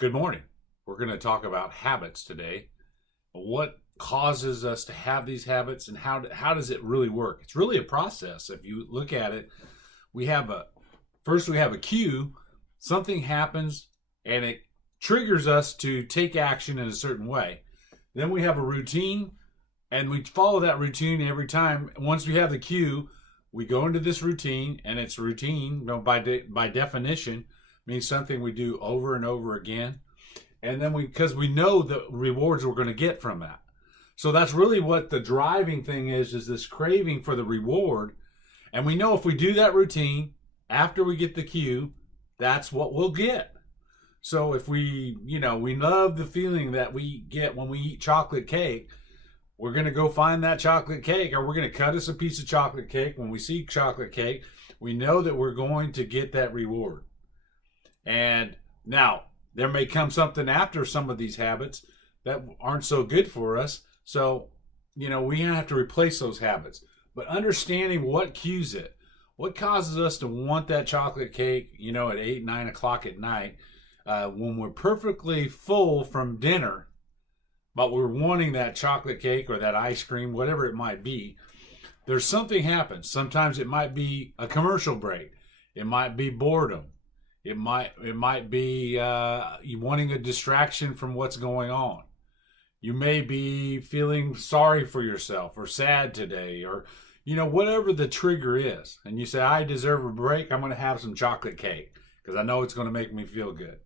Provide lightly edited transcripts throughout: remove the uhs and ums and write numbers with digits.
Good morning. We're going to talk about habits today. What causes us to have these habits and how does it really work? It's really a process. If you look at it, we have a cue, something happens and it triggers us to take action in a certain way. Then we have a routine and we follow that routine every time. Once we have the cue, we go into this routine, and it's routine, by definition, means something we do over and over again. And then because we know the rewards we're going to get from that. So that's really what the driving thing is this craving for the reward. And we know if we do that routine after we get the cue, that's what we'll get. So if we love the feeling that we get when we eat chocolate cake, we're going to go find that chocolate cake, or we're going to cut us a piece of chocolate cake. When we see chocolate cake, we know that we're going to get that reward. And now, there may come something after some of these habits that aren't so good for us. So, we have to replace those habits. But understanding what cues it, what causes us to want that chocolate cake, at 8, 9 o'clock at night, when we're perfectly full from dinner, but we're wanting that chocolate cake or that ice cream, whatever it might be, there's something happens. Sometimes it might be a commercial break. It might be boredom. It might be you wanting a distraction from what's going on. You may be feeling sorry for yourself or sad today, or whatever the trigger is. And you say, I deserve a break. I'm going to have some chocolate cake because I know it's going to make me feel good.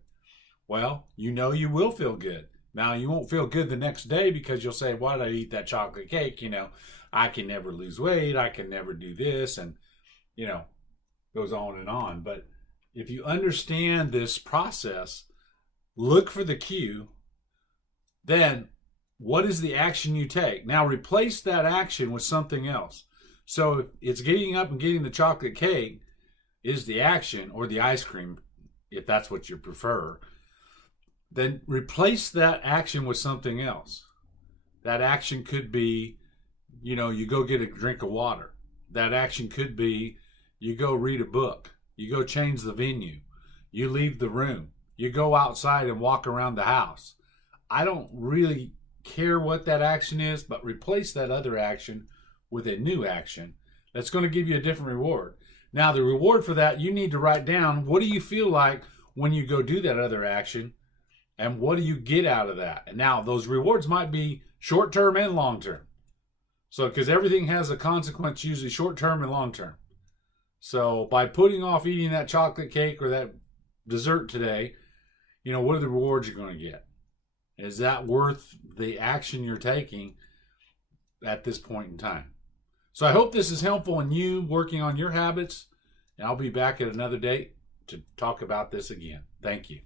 Well, you will feel good. Now, you won't feel good the next day because you'll say, why did I eat that chocolate cake? I can never lose weight. I can never do this. And, goes on and on. But if you understand this process, look for the cue, then what is the action you take? Now replace that action with something else. So if it's getting up and getting the chocolate cake is the action, or the ice cream, if that's what you prefer, then replace that action with something else. That action could be, you go get a drink of water. That action could be you go read a book. You go change the venue. You leave the room. You go outside and walk around the house. I don't really care what that action is, but replace that other action with a new action that's going to give you a different reward. Now, the reward for that, you need to write down, what do you feel like when you go do that other action, and what do you get out of that? And now, those rewards might be short-term and long-term. So, because everything has a consequence, usually short-term and long-term. So by putting off eating that chocolate cake or that dessert today, what are the rewards you're going to get? Is that worth the action you're taking at this point in time? So I hope this is helpful in you working on your habits. And I'll be back at another date to talk about this again. Thank you.